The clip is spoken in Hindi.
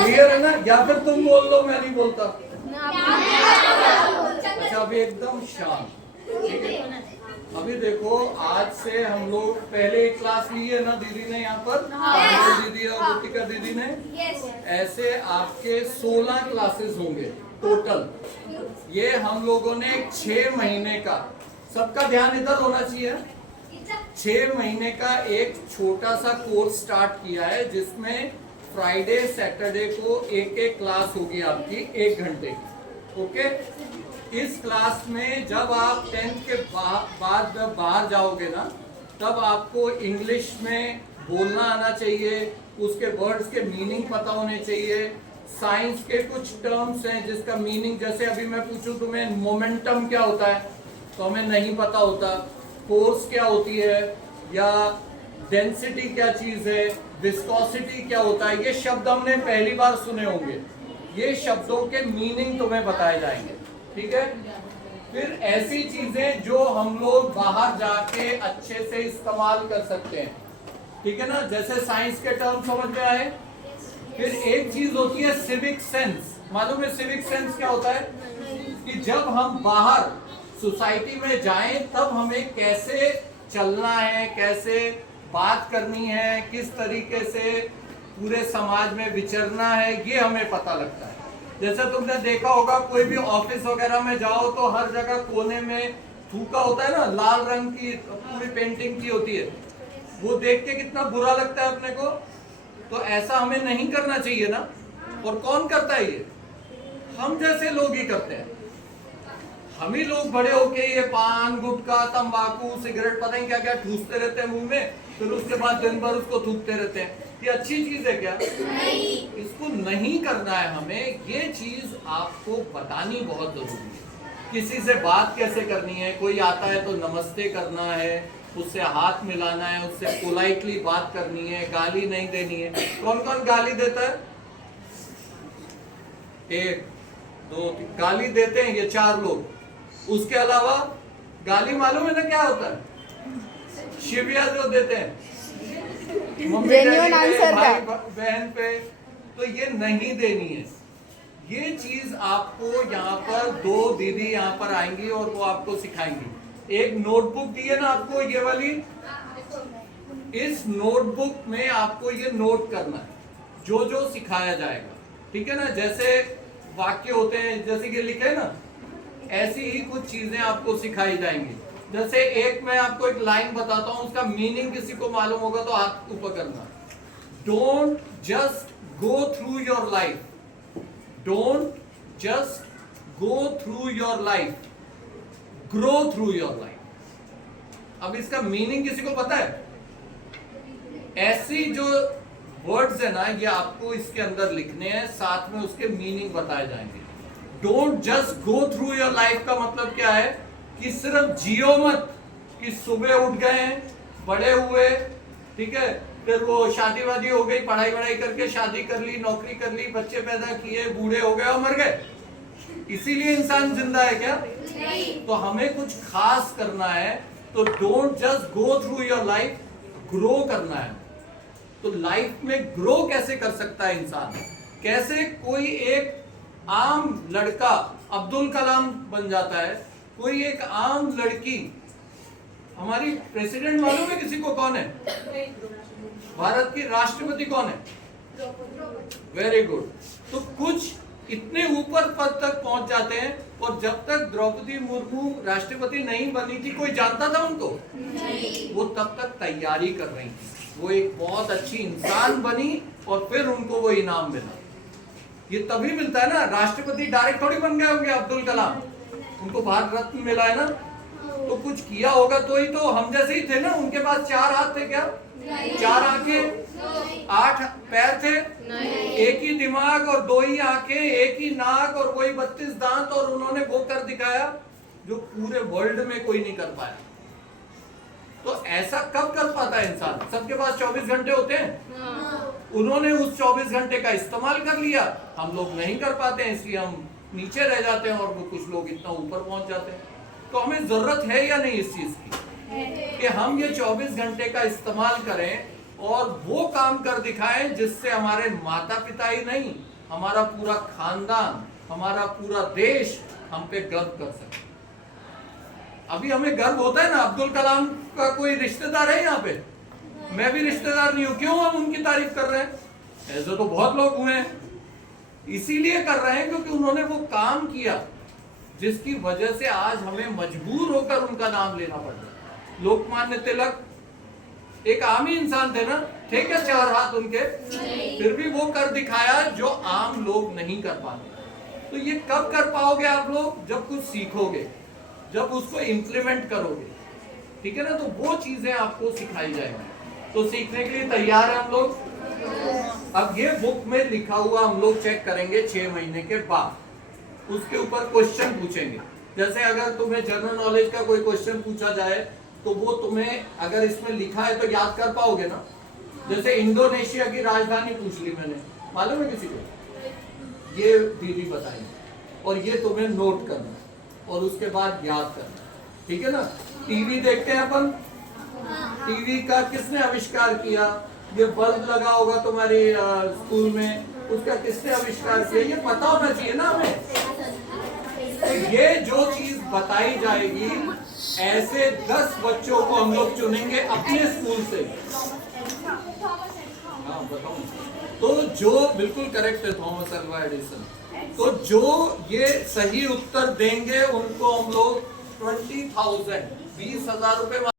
क्लियर है ना? या फिर तुम बोल दो, मैं नहीं बोलता। अच्छा अभी एकदम शांत, ठीक है। अभी देखो, आज से हम लोग पहले एक क्लास ली है ना दीदी ने यहाँ पर, दीदी और रुतिका दीदी ने। ऐसे आपके 16 क्लासेस होंगे टोटल। ये हम लोगों ने 6 महीने का, सबका ध्यान इधर होना चाहिए, 6 महीने का एक छोटा सा कोर्स स्टार्ट किया है, जिसमें फ्राइडे सैटरडे को एक एक क्लास होगी आपकी 1 घंटे की। ओके, इस क्लास में जब आप 10th के बाद जब बाहर जाओगे ना, तब आपको इंग्लिश में बोलना आना चाहिए, उसके वर्ड्स के मीनिंग पता होने चाहिए। साइंस के कुछ टर्म्स हैं जिसका मीनिंग, जैसे अभी मैं पूछूं तुम्हें मोमेंटम क्या होता है, तो हमें नहीं पता होता। फोर्स क्या होती है, या डेंसिटी क्या चीज है, विस्कोसिटी क्या होता है, ये शब्द हमने पहली बार सुने होंगे। ये शब्दों के मीनिंग तुम्हें बताए जाएंगे, ठीक है। फिर ऐसी चीजें जो हम लोग बाहर जाके अच्छे से इस्तेमाल कर सकते हैं, ठीक है ना, जैसे साइंस के टर्म समझ में आए। फिर एक चीज होती है सिविक सेंस। मालूम है सिविक सेंस क्या होता है? कि जब हम बाहर सोसाइटी में जाएं, तब हमें कैसे चलना है, कैसे बात करनी है, किस तरीके से पूरे समाज में विचरना है, ये हमें पता लगता है। जैसे तुमने देखा होगा, कोई भी ऑफिस वगैरह में जाओ तो हर जगह कोने में थूका होता है ना, लाल रंग की पूरी पेंटिंग की होती है, वो देख के कितना बुरा लगता है अपने को। तो ऐसा हमें नहीं करना चाहिए ना। और कौन करता है ये? हम जैसे लोग ही करते हैं। हम ही लोग बड़े होके ये पान, गुटखा, तंबाकू, सिगरेट, पता नहीं क्या क्या ठूसते रहते हैं मुंह में, फिर उसके बाद दिन भर उसको थूकते रहते हैं। ये अच्छी चीज है क्या? नहीं। इसको नहीं करना है हमें। ये चीज आपको बतानी बहुत जरूरी है। किसी से बात कैसे करनी है, कोई आता है तो नमस्ते करना है, उससे हाथ मिलाना है, उससे पोलाइटली बात करनी है, गाली नहीं देनी है। कौन कौन गाली देता है? 1 2 3 गाली देते हैं ये 4 लोग। उसके अलावा गाली मालूम है ना क्या होता है? शिविया जो देते हैं मम्मी डैडी पे, भाई बहन पे, तो ये नहीं देनी है। ये चीज आपको यहाँ पर 2 दीदी यहाँ पर आएंगी और वो आपको सिखाएंगी। एक नोटबुक दी है ना आपको, ये वाली। इस नोटबुक में आपको ये नोट करना है जो जो सिखाया जाएगा, ठीक है ना। जैसे वाक्य होते हैं, जैसे कि लिखे ना, ऐसी ही कुछ चीजें आपको सिखाई जाएंगी। जैसे एक मैं आपको एक लाइन बताता हूं, उसका मीनिंग किसी को मालूम होगा तो हाथ ऊपर करना। Don't just go through your life, don't just go through your life, grow through your life. अब इसका मीनिंग किसी को पता है? ऐसी जो वर्ड्स है ना, ये आपको इसके अंदर लिखने हैं, साथ में उसके मीनिंग बताए जाएंगे। Don't just go through your life का मतलब क्या है? कि सिर्फ जियो मत, कि सुबह उठ गए, बड़े हुए, ठीक है, फिर वो शादी वादी हो गई, पढ़ाई वढ़ाई करके शादी कर ली, नौकरी कर ली, बच्चे पैदा किए, बूढ़े हो गए और मर गए। इसीलिए इंसान जिंदा है क्या? नहीं। तो हमें कुछ खास करना है, तो don't just go through your life, grow करना है। तो लाइफ में ग्रो कैसे कर सकता है इंसान? कैसे कोई एक आम लड़का अब्दुल कलाम बन जाता है, कोई एक आम लड़की हमारी प्रेसिडेंट मालूम है किसी को कौन है? भारत की राष्ट्रपति कौन है? Very good. तो कुछ इतने ऊपर पद तक पहुंच जाते हैं, और जब तक द्रौपदी मुर्मू राष्ट्रपति नहीं बनी थी, कोई जानता था उनको? नहीं। वो तब तक तैयारी कर रही थी। वो एक बहुत अच्छी इंसान बनी और फिर उनको वो इनाम मिला। ये तभी मिलता है ना, राष्ट्रपति डायरेक्ट थोड़ी बन गए होंगे अब्दुल कलाम, उनको भारत रत्न मिला है ना, तो कुछ किया होगा तो ही। तो हम जैसे ही थे ना, उनके पास 4 हाथ थे क्या? 4 आंखें, 8 पैर थे, एक ही दिमाग और 2 ही आंखें, एक ही नाक और वही 32 दांत, और उन्होंने वो कर दिखाया जो पूरे वर्ल्ड में कोई नहीं कर पाया। तो ऐसा कब कर पाता है इंसान? सबके पास 24 घंटे होते हैं, उन्होंने उस 24 घंटे का इस्तेमाल कर लिया। हम लोग नहीं कर पाते हैं, इसलिए हम नीचे रह जाते हैं, और वो कुछ लोग इतना ऊपर पहुंच जाते हैं। तो हमें जरूरत है या नहीं इस चीज की कि हम ये 24 घंटे का इस्तेमाल करें और वो काम कर दिखाएं जिससे हमारे माता पिता ही नहीं, हमारा पूरा खानदान, हमारा पूरा देश हम पे गर्व कर सके। अभी हमें गर्व होता है ना, अब्दुल कलाम का कोई रिश्तेदार है यहाँ पे? मैं भी रिश्तेदार नहीं हूं, क्यों हम उनकी तारीफ कर रहे हैं? ऐसे तो बहुत लोग हुए हैं। इसीलिए कर रहे हैं क्योंकि उन्होंने वो काम किया जिसकी वजह से आज हमें मजबूर होकर उनका नाम लेना पड़ रहा है। लोकमान्य तिलक एक आम ही इंसान थे ना, थे क्या 4 हाथ उनके? फिर भी वो कर दिखाया जो आम लोग नहीं कर पाते। तो ये कब कर पाओगे आप लोग? जब कुछ सीखोगे, जब उसको इंप्लीमेंट करोगे, ठीक है ना? तो वो चीजें आपको सिखाई जाएंगी। तो सीखने के लिए तैयार है हम लोग? अब ये बुक में लिखा हुआ हम लोग चेक करेंगे 6 महीने के बाद, उसके ऊपर क्वेश्चन पूछेंगे। जैसे अगर तुम्हें जनरल नॉलेज का कोई क्वेश्चन पूछा जाए तो वो तुम्हें अगर इसमें लिखा है तो याद कर पाओगे ना? जैसे इंडोनेशिया की राजधानी पूछ ली मैंने, मालूम है किसी को? ये दीदी बताई और ये तुम्हें नोट करना और उसके बाद याद करना, ठीक है ना? टीवी देखते हैं अपन, टीवी का किसने आविष्कार किया? ये बल्ब लगा होगा तुम्हारे स्कूल में, उसका किसने आविष्कार किया? ये पता होना चाहिए ना हमें। तो ये जो चीज बताई जाएगी, ऐसे 10 बच्चों को हम लोग चुनेंगे अपने स्कूल से। हाँ बताओ। तो जो बिल्कुल करेक्ट है थॉमस अल्वा एडिसन, तो जो ये सही उत्तर देंगे उनको हम लोग 20,000 ₹20,000